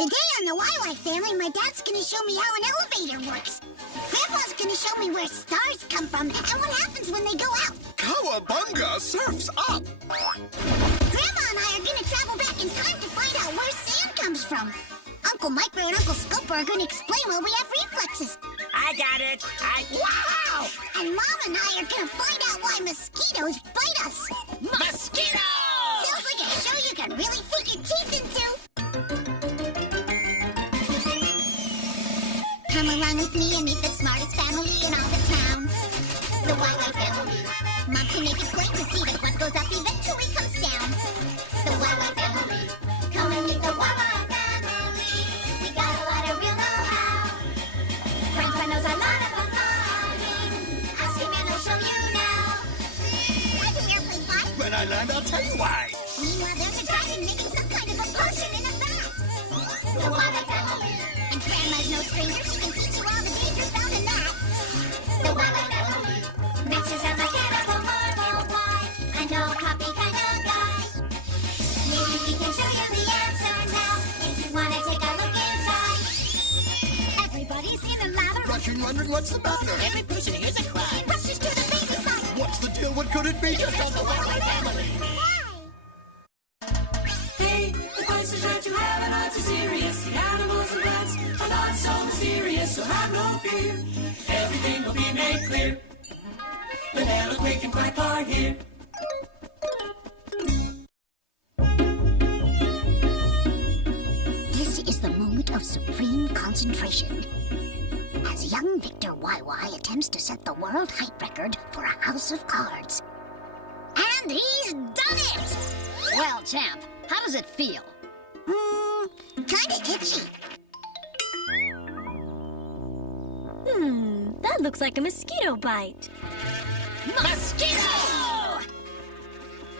Today on the YY family, my dad's gonna show me how an elevator works. Grandpa's gonna show me where stars come from and what happens when they go out. Cowabunga, surf's up! Grandma and I are gonna travel back in time to find out where sand comes from. Uncle Micro and Uncle Scoper are gonna explain why we have reflexes. I got it. Wow! And Mom and I are gonna find out why mosquitoes bite us. Mosquitoes! Sounds like a show you can really sink your teeth into. Come along with me and meet the smartest family in all the town. The YY family. Mom can make it plain to see that what goes up eventually comes down. The YY family. Come and meet the YY family. We got a lot of real know-how. Grandpa knows a lot about flying. Ask him and he'll show you now. Why do airplanes fly? When I land, I'll tell you why. Meanwhile, there's a dragon making some kind of a potion in a vat. The YY family. And Grandma's no stranger. She can teach you all the dangers found in that. The YY family. Mixes a mechanical marvel pie. I know a coffee kind of guy. Maybe we can show you the answer now. If you want to take a look inside. Everybody's in a lather. Rushing, wondering what's the matter. Every person here's a crime. Rushes to the baby side. What's the deal? What could it be? Just Because the YY family. Hey, the questions that you have are not too serious. The animals and plants are not so mysterious, so have no fear. Everything will be made clear. The Nella Quick and Quick are here. This is the moment of supreme concentration. As young Victor YY attempts to set the world height record for a house of cards. And he's done it! Well, champ, how does it feel? Kinda itchy. That looks like a mosquito bite. Mosquito!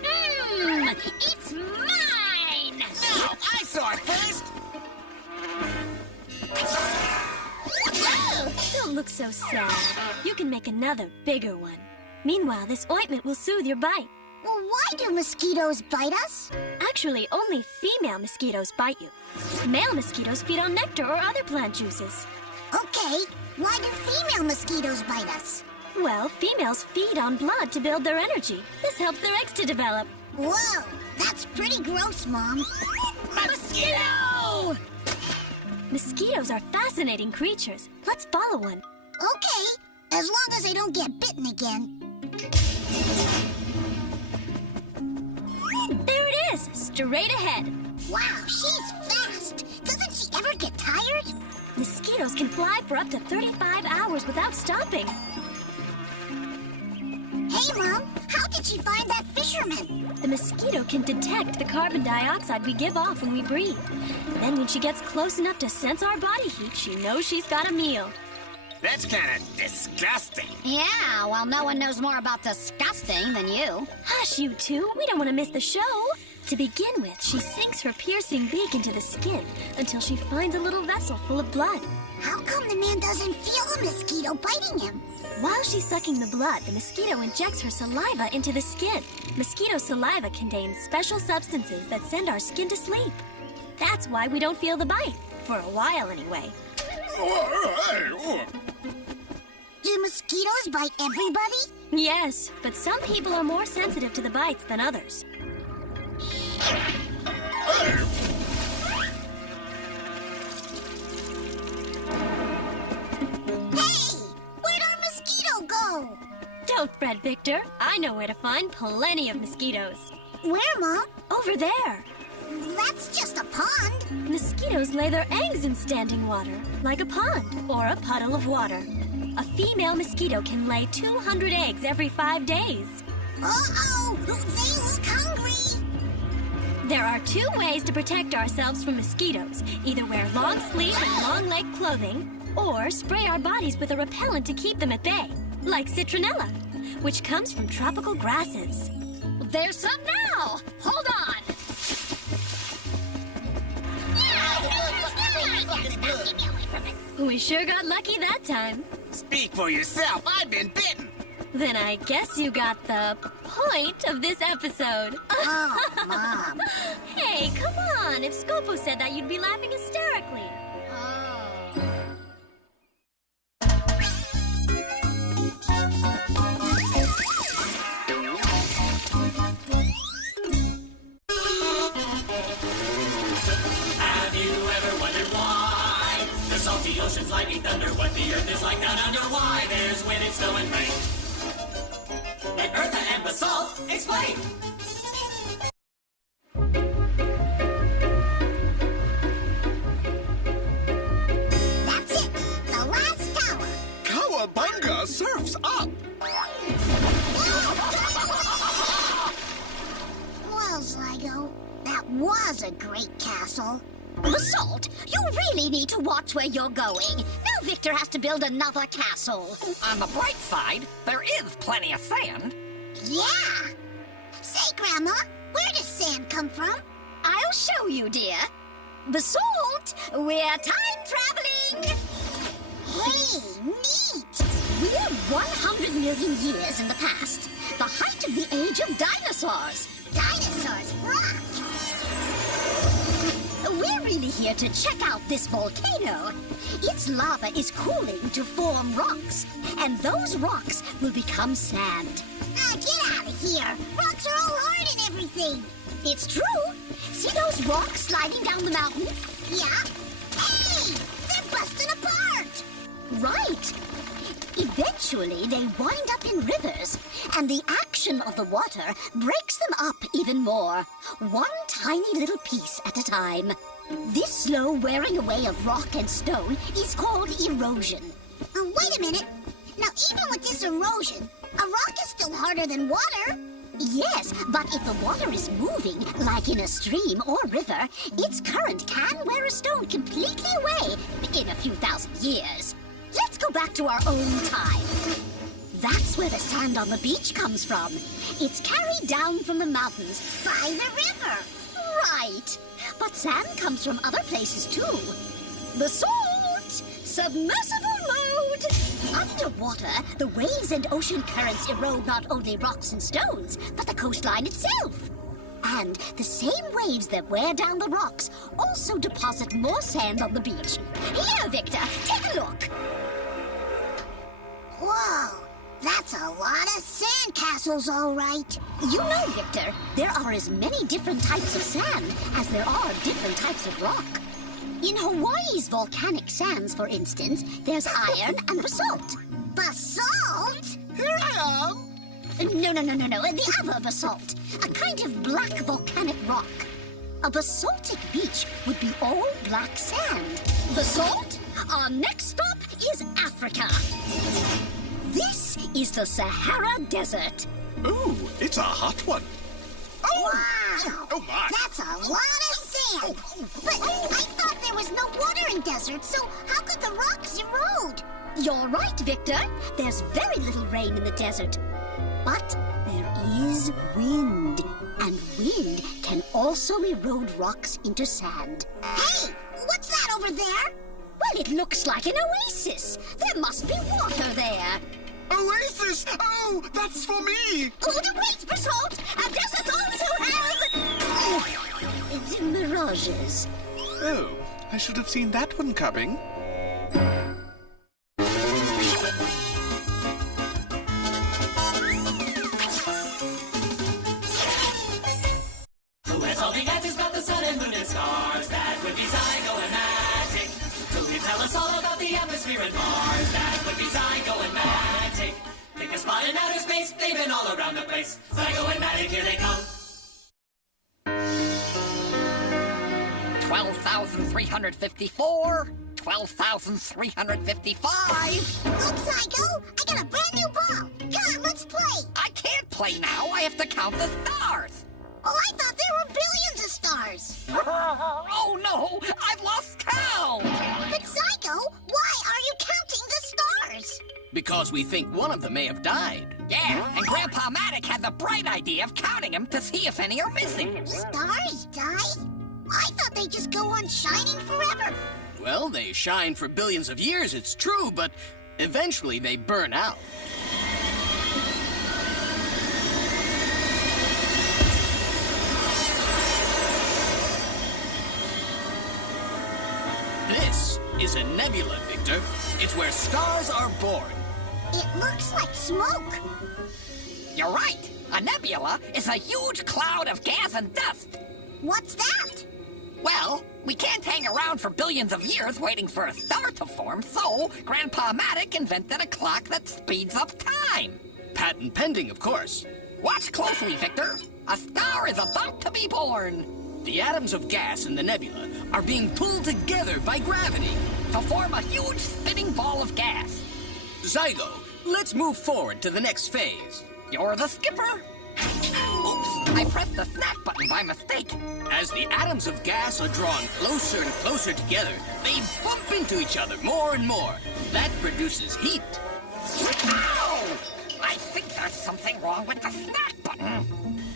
It's mine! No, I saw it first. Don't look so sad. You can make another, bigger one. Meanwhile, this ointment will soothe your bite. Well, why do mosquitoes bite us? Actually, only female mosquitoes bite you. Male mosquitoes feed on nectar or other plant juices. Okay, why do female mosquitoes bite us? Well, females feed on blood to build their energy. This helps their eggs to develop. Whoa, that's pretty gross, Mom. Mosquito! Mosquitoes are fascinating creatures. Let's follow one. Okay, as long as I don't get bitten again. There it is, straight ahead. Wow, she's fast. Doesn't she ever get tired? Mosquitoes can fly for up to 35 hours without stopping. Hey, Mom, how did she find that fisherman? The mosquito can detect the carbon dioxide we give off when we breathe. Then when she gets close enough to sense our body heat, she knows she's got a meal. That's kind of disgusting. Yeah, well, no one knows more about disgusting than you. Hush, you two. We don't want to miss the show. To begin with, she sinks her piercing beak into the skin until she finds a little vessel full of blood. How come the man doesn't feel a mosquito biting him? While she's sucking the blood, the mosquito injects her saliva into the skin. Mosquito saliva contains special substances that send our skin to sleep. That's why we don't feel the bite. For a while, anyway. Do mosquitoes bite everybody? Yes, but some people are more sensitive to the bites than others. Where'd our mosquito go? Don't fret, Victor. I know where to find plenty of mosquitoes. Where, Mom? Over there. That's just a pond. Mosquitoes lay their eggs in standing water, like a pond or a puddle of water. A female mosquito can lay 200 eggs every 5 days. Uh-oh, they look hungry. There are 2 ways to protect ourselves from mosquitoes. Either wear long sleeve and long leg clothing, or spray our bodies with a repellent to keep them at bay, like citronella, which comes from tropical grasses. There's some now! Hold on! We sure got lucky that time. Speak for yourself. I've been bitten. Then I guess you got the point of this episode. Oh, Mom. Hey, come on. If Scopo said that, you'd be laughing hysterically. Have you ever wondered why the salty oceans, lightning, thunder, what the earth is like down under? Why there's wind and snow and rain? Let Earth and basalt explain. That's it. The last tower. Cowabunga, surf's up! Well, Zygo, that was a great castle. Basalt, you really need to watch where you're going. Now Victor has to build another castle. On the bright side, there is plenty of sand. Yeah. Say, Grandma, where does sand come from? I'll show you, dear. Basalt, we're time traveling. Hey, neat. We're 100 million years in the past, the height of the age of dinosaurs. Dinosaurs rock. We're really here to check out this volcano. Its lava is cooling to form rocks, and those rocks will become sand. Ah, get out of here. Rocks are all hard and everything. It's true. See those rocks sliding down the mountain? Yeah. Hey, they're busting apart. Right. Eventually, they wind up in rivers, and the action of the water breaks them up even more, one tiny little piece at a time. This slow wearing away of rock and stone is called erosion. Wait a minute. Now, even with this erosion, a rock is still harder than water. Yes, but if the water is moving, like in a stream or river, its current can wear a stone completely away in a few thousand years. Let's go back to our own time. That's where the sand on the beach comes from. It's carried down from the mountains By the river. Right. But sand comes from other places too. Basalt! Submersible mode! Underwater, the waves and ocean currents erode not only rocks and stones, but the coastline itself. And the same waves that wear down the rocks also deposit more sand on the beach. Here, Victor, take a look. Whoa, that's a lot of sand castles, all right. You know, Victor, there are as many different types of sand as there are different types of rock. In Hawaii's volcanic sands, for instance, there's iron and basalt. Basalt? Here I am! No, the other basalt. A kind of black volcanic rock. A basaltic beach would be all black sand. Basalt? Our next stop is Africa. This is the Sahara Desert. Ooh, it's a hot one. Oh! Wow. Oh, my! That's a lot of sand. But I thought there was no water in deserts, so how could the rocks erode? You're right, Victor. There's very little rain in the desert. But there is wind, and wind can also erode rocks into sand. Hey, what's that over there? Well, it looks like an oasis. There must be water there. Oasis! Oh, that's for me! Oh, wait, Basalt! A desert also has... mirages. Oh, I should have seen that one coming. Who has all the answers about the sun and moon and stars? That would be Zygo and Magic. Who can tell us all about the atmosphere and Mars? That would be Zygo and Magic. Pick a spot in outer space, they've been all around the place. Zygo and Magic, here they come. 12,354, 12,355. Look, Zygo, I got a brand new ball. Come on, let's play. I can't play now. I have to count the stars. Oh, I thought there were billions of stars. Oh, no. I've lost count. But Zygo, why are you counting the stars? Because we think one of them may have died. Yeah, and Grandpa Matic had the bright idea of counting them to see if any are missing. Stars die? I thought they just go on shining forever. Well, they shine for billions of years, it's true, but eventually they burn out. This is a nebula, Victor. It's where stars are born. It looks like smoke. You're right. A nebula is a huge cloud of gas and dust. What's that? Well, we can't hang around for billions of years waiting for a star to form, so Grandpa Matic invented a clock that speeds up time. Patent pending, of course. Watch closely, Victor. A star is about to be born. The atoms of gas in the nebula are being pulled together by gravity. To form a huge spinning ball of gas. Zygo, let's move forward to the next phase. You're the skipper. Oops, I pressed the snap button by mistake. As the atoms of gas are drawn closer and closer together, they bump into each other more and more. That produces heat. Ow! I think there's something wrong with the snap button.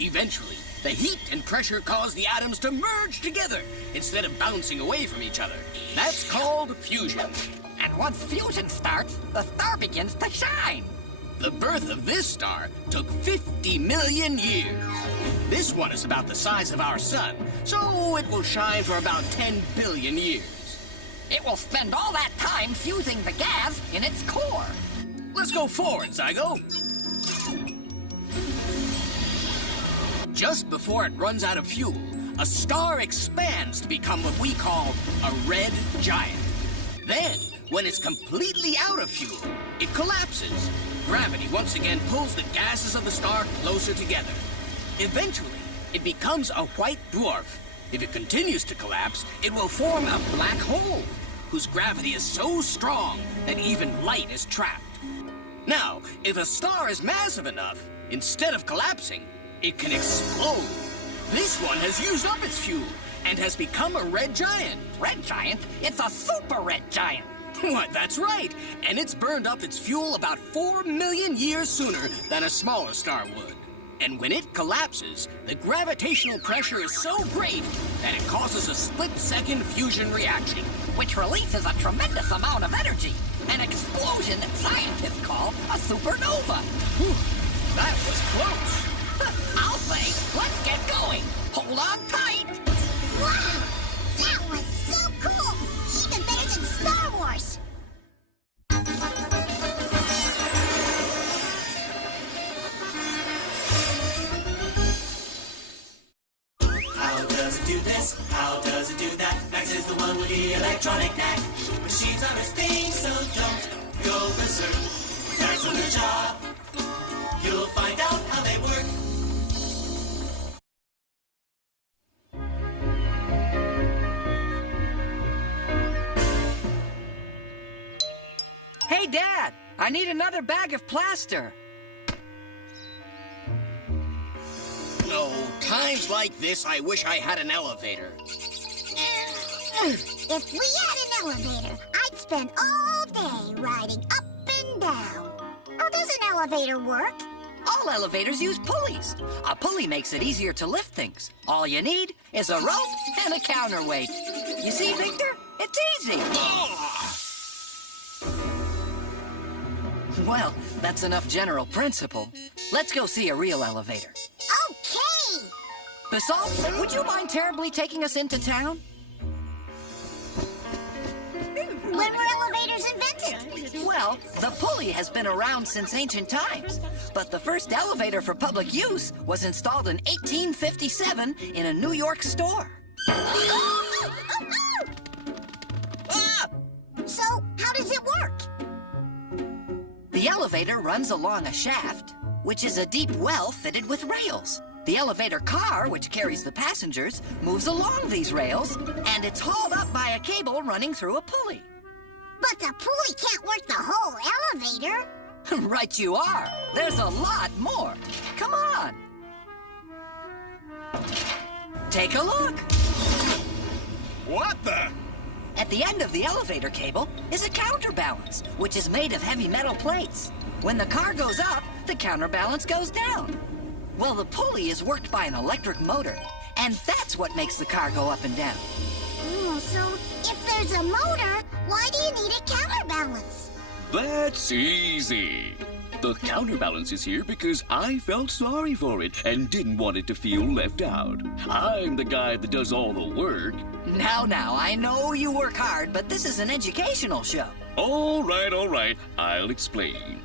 Eventually, the heat and pressure cause the atoms to merge together instead of bouncing away from each other. That's called fusion. And once fusion starts, the star begins to shine. The birth of this star took 50 million years. This one is about the size of our sun, so it will shine for about 10 billion years. It will spend all that time fusing the gas in its core. Let's go forward, Zygo. Just before it runs out of fuel, a star expands to become what we call a red giant. Then, when it's completely out of fuel, it collapses. Gravity once again pulls the gases of the star closer together. Eventually, it becomes a white dwarf. If it continues to collapse, it will form a black hole, whose gravity is so strong that even light is trapped. Now, if a star is massive enough, instead of collapsing, it can explode. This one has used up its fuel and has become a red giant. Red giant? It's a super red giant. What, that's right. And it's burned up its fuel about 4 million years sooner than a smaller star would. And when it collapses, the gravitational pressure is so great that it causes a split-second fusion reaction. Which releases a tremendous amount of energy. An explosion that scientists call a supernova. Whew, that was close. I'll say, let's get going. Hold on tight. Wow! That was so cool! Even better than Star Wars! How does it do this? How does it do that? Max is the one with the electronic knack. Machines are his thing, so don't go berserk. Max on the job. You'll find out how they work. Hey, Dad, I need another bag of plaster. No, times like this, I wish I had an elevator. If we had an elevator, I'd spend all day riding up and down. How does an elevator work? All elevators use pulleys. A pulley makes it easier to lift things. All you need is a rope and a counterweight. You see, Victor? It's easy. Well, that's enough general principle. Let's go see a real elevator. Okay! Basalt, would you mind terribly taking us into town? When were elevators invented? Well, the pulley has been around since ancient times. But the first elevator for public use was installed in 1857 in a New York store. So, how does it work? The elevator runs along a shaft, which is a deep well fitted with rails. The elevator car, which carries the passengers, moves along these rails, and it's hauled up by a cable running through a pulley. But the pulley can't work the whole elevator. Right you are. There's a lot more. Come on. Take a look. What the? At the end of the elevator cable is a counterbalance, which is made of heavy metal plates. When the car goes up, the counterbalance goes down. Well, the pulley is worked by an electric motor, and that's what makes the car go up and down. Oh, so if there's a motor, why do you need a counterbalance? That's easy. The counterbalance is here because I felt sorry for it and didn't want it to feel left out. I'm the guy that does all the work. Now, I know you work hard, but this is an educational show. All right. I'll explain.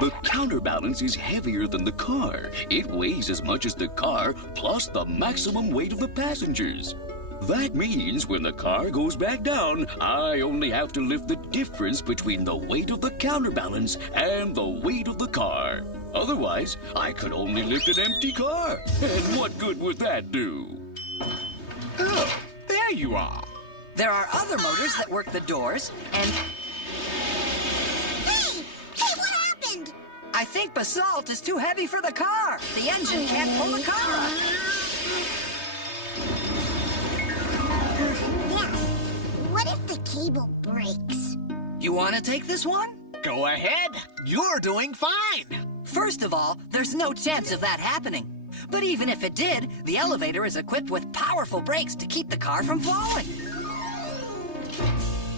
The counterbalance is heavier than the car. It weighs as much as the car plus the maximum weight of the passengers. That means when the car goes back down, I only have to lift the difference between the weight of the counterbalance and the weight of the car. Otherwise, I could only lift an empty car. And what good would that do? Oh, there you are. There are other motors that work the doors, and Hey, what happened? I think basalt is too heavy for the car. The engine can't pull the car up. Yeah. What if the cable breaks? You want to take this one? Go ahead. You're doing fine. First of all, there's no chance of that happening. But even if it did, the elevator is equipped with powerful brakes to keep the car from falling.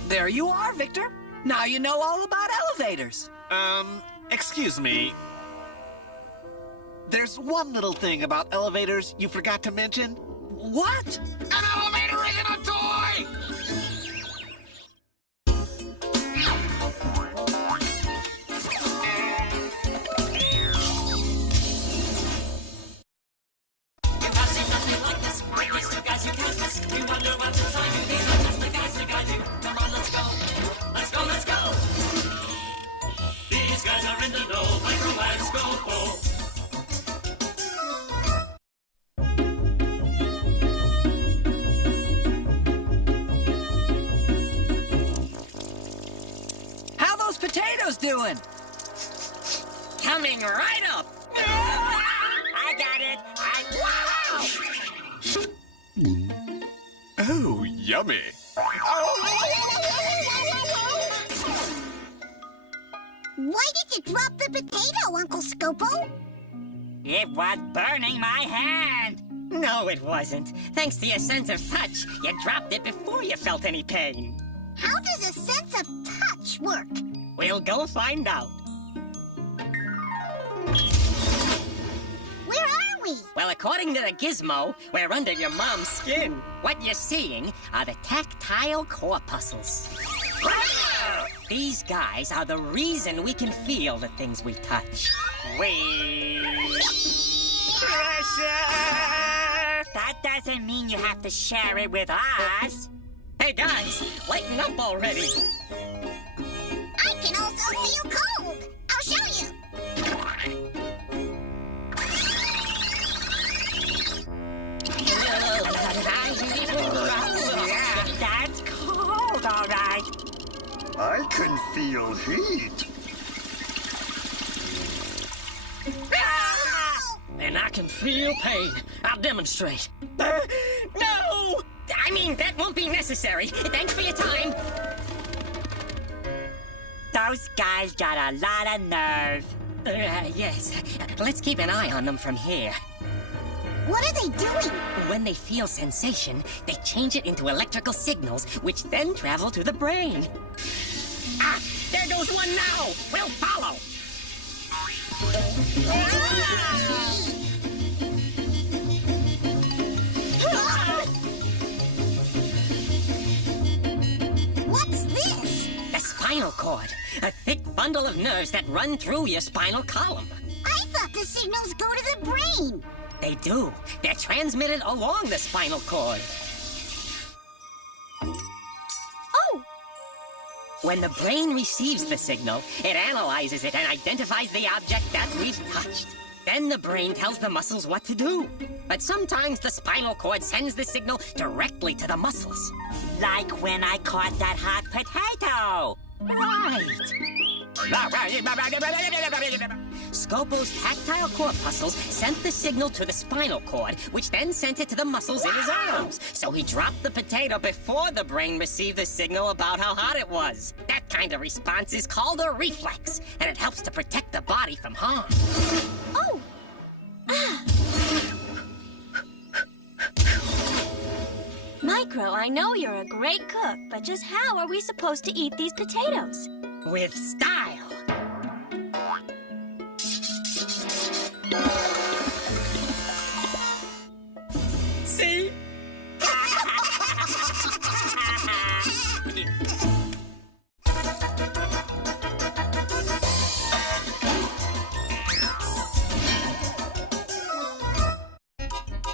There you are, Victor. Now you know all about elevators. Excuse me. There's one little thing about elevators you forgot to mention. What? An elevator isn't a toy! You have seen nothing like this. With these two guys you can't miss. You wonder what's inside you. These are just the guys who guide you. Come on, let's go. Let's go. These guys are in the know. Microwaves go full. How those potatoes doing? Coming right up. I got it. Wow! Oh, yummy. Why did you drop the potato, Uncle Scopo? It was burning my hand. No, it wasn't. Thanks to your sense of touch, you dropped it before you felt any pain. How does a sense of touch work? We'll go find out. Where are we? Well, according to the gizmo, we're under your mom's skin. What you're seeing are the tactile corpuscles. These guys are the reason we can feel the things we touch. Pressure! That doesn't mean you have to share it with us. Hey guys, lighten up already. I can also feel cold. I'll show you. That's cold, all right. I can feel heat. And I can feel pain. I'll demonstrate. No! I mean, that won't be necessary. Thanks for your time. Those guys got a lot of nerve. Yes. Let's keep an eye on them from here. What are they doing? When they feel sensation, they change it into electrical signals, which then travel to the brain. Ah, there goes one now. We'll follow. What's this? The spinal cord, a thick bundle of nerves that run through your spinal column. I thought the signals go to the brain. They do. They're transmitted along the spinal cord. Oh, When the brain receives the signal, it analyzes it and identifies the object that we've touched. Then the brain tells the muscles what to do. But sometimes the spinal cord sends the signal directly to the muscles. Like when I caught that hot potato. Right. Scopo's tactile corpuscles sent the signal to the spinal cord, which then sent it to the muscles in his arms. So he dropped the potato before the brain received the signal about how hot it was. That kind of response is called a reflex, and it helps to protect the body from harm. oh. Micro, I know you're a great cook, but just how are we supposed to eat these potatoes? with style. See?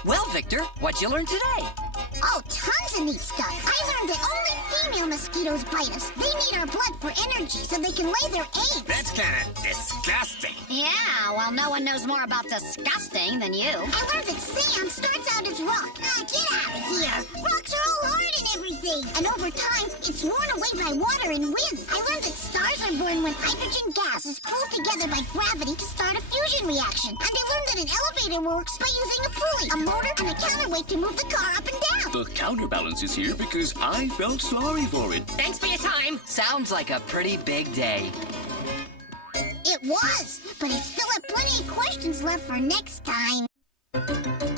Well, Victor, what'd you learn today? Oh, tons of neat stuff. I learned that only female mosquitoes bite us. They need our blood for energy so they can lay their eggs. That's kind of disgusting. Yeah, well, no one knows more about disgusting than you. I learned that sand starts out as rock. Get out of here. Rocks are all hard and everything. And over time, it's worn away by water and wind. I learned that stars are born when hydrogen gas is pulled together by gravity to start a fusion reaction. And I learned that an elevator works by using a pulley, a motor, and a counterweight to move the car up and down. The counterbalance is here because I felt sorry for it. Thanks for your time. Sounds like a pretty big day. It was, but I still have plenty of questions left for next time.